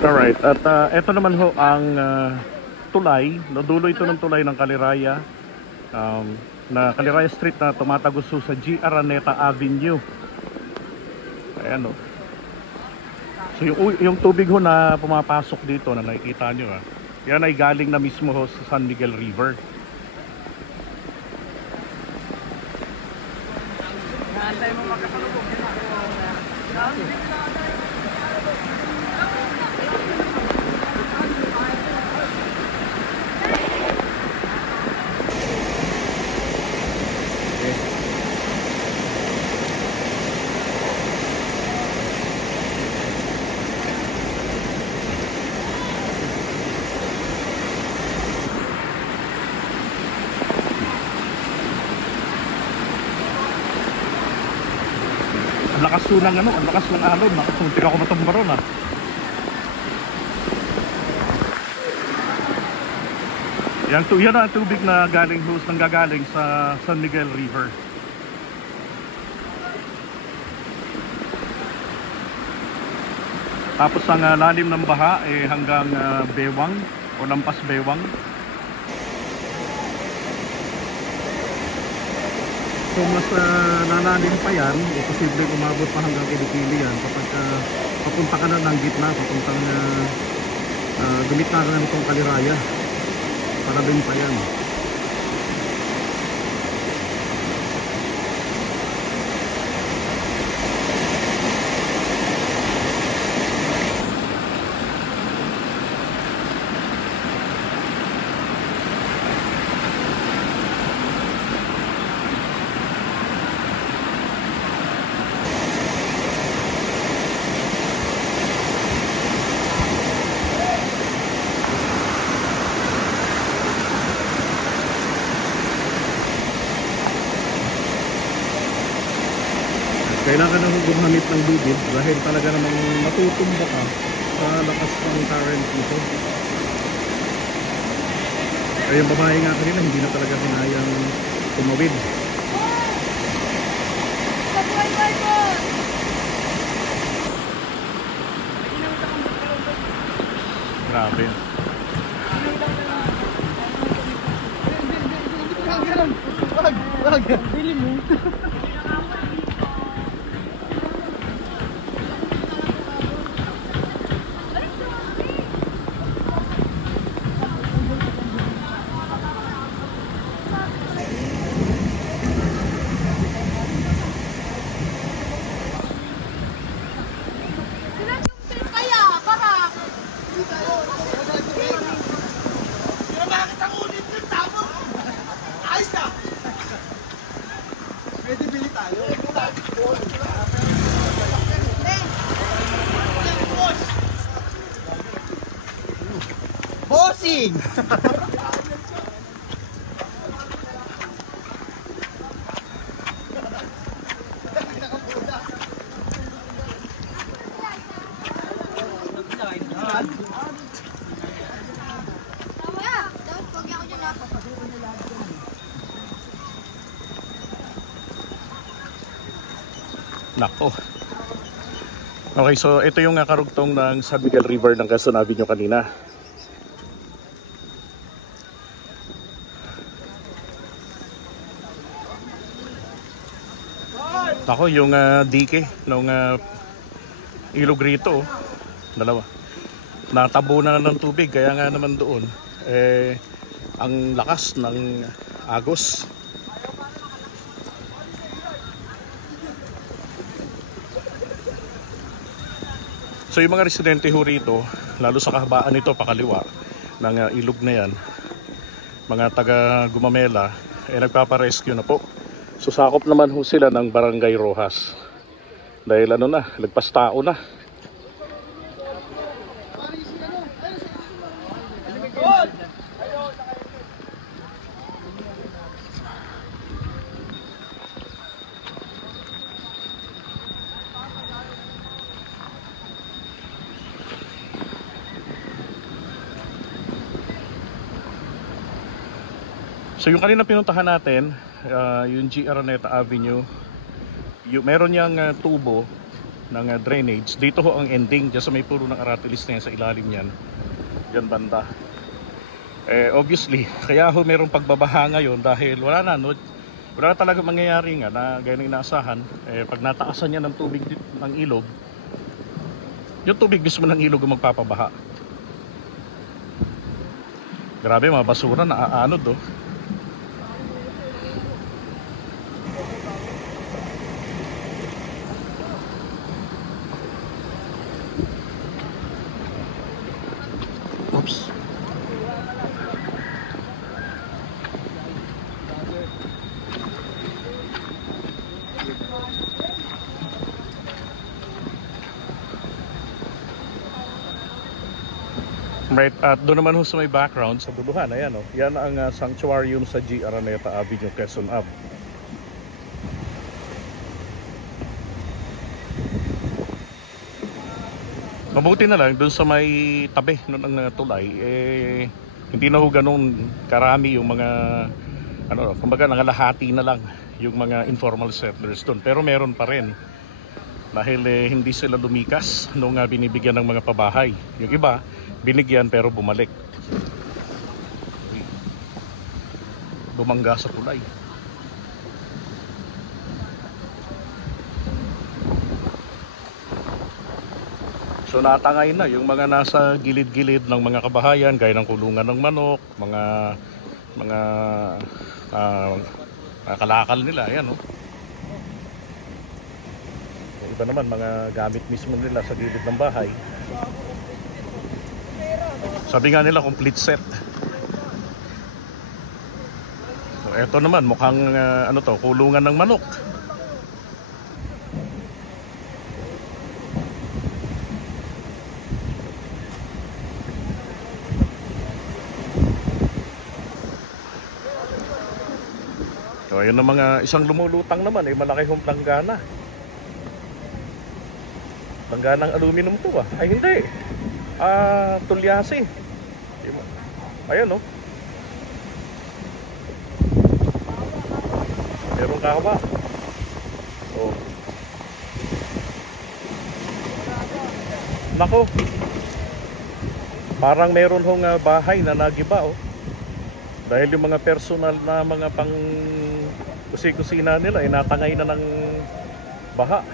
Alright, at ito naman ho ang tulay, no, dulo ito ng tulay ng Caliraya, na Caliraya Street na tumatagos sa G. Araneta Avenue. Ayan o. So yung tubig ho na pumapasok dito na nakikita nyo, yan ay galing na mismo ho sa San Miguel River. Naantay mo makasalubong. Ang lakas po ng ang lakas ng alon, nakapuntik ako matumba ron Yan ang tubig na galing hose nang gagaling sa San Miguel River. Tapos ang lalim ng baha hanggang Bewang o Lampas Bewang. So mas nalalim pa yan, posible umabot pa hanggang Kilikili yan kapag papunta ka na ng gitna, papuntang gumitna ka na nitong Caliraya. Paralim pa yan. Kailangan na gumamit ng lubid dahil talaga namang matutumba ka sa lakas ng current nito. Ay yung babae nga kanina hindi na talaga kinayang tumawid. Grabe. Wag. Bili mo. Bossing! Nako. Okay, so ito yung karugtong ng San Miguel River ng Quezon Avenue kanina. Ako yung dike ng ilog rito, dalawa. Natabo na ng tubig kaya nga naman doon ang lakas ng agos. So yung mga residente ho rito, lalo sa kahabaan nito pakaliwa ng ilog na yan, mga taga Gumamela, nagpaparescue na po. So sakop naman ho sila ng Barangay Rojas. Dahil lagpas tao na. So yung kanina pinuntahan natin, yung G. Araneta Avenue, meron niyang tubo ng drainage. Dito ho ang ending, dyan sa may puno ng aratilis na yan, sa ilalim yan, dyan banda. Obviously, kaya ho merong pagbabaha ngayon dahil wala na, no? Wala na talaga mangyayari nga na gaya ng inaasahan. Pag nataasan niya ng tubig ng ilog, yung tubig mismo ng ilog ang magpapabaha. Grabe, mga basura na aanod, oh. Oops. Right, at doon naman ho sa may background, sa duduhan, ayan o. Yan ang sanctuarium sa G. Araneta Avenue, Quezon Ave. Mabuti na lang, doon sa may tabi ng tulay, hindi na ho ganun karami yung mga, kumbaga nangalahati na lang yung mga informal settlers doon. Pero meron pa rin. Dahil hindi sila lumikas nung binibigyan ng mga pabahay. Yung iba, binigyan pero bumalik. Bumangga sa tulay. So natangay na yung mga nasa gilid-gilid ng mga kabahayan, gaya ng kulungan ng manok, mga kalakal nila, ayan, oh. Yung iba naman mga gamit mismo nila sa gilid ng bahay. Sabi nga nila complete set. So eto naman mukhang kulungan ng manok. So ayun na mga isang lumulutang naman, malaki hong planggana. Plangganang aluminum to ah. Ay hindi. Tulyasi. Ayan, oh. Meron kahaba. Oh. Nako. Parang meron hong bahay na nagiba, oh. Dahil yung mga personal na mga pang kusina nila ay natangay na ng baha.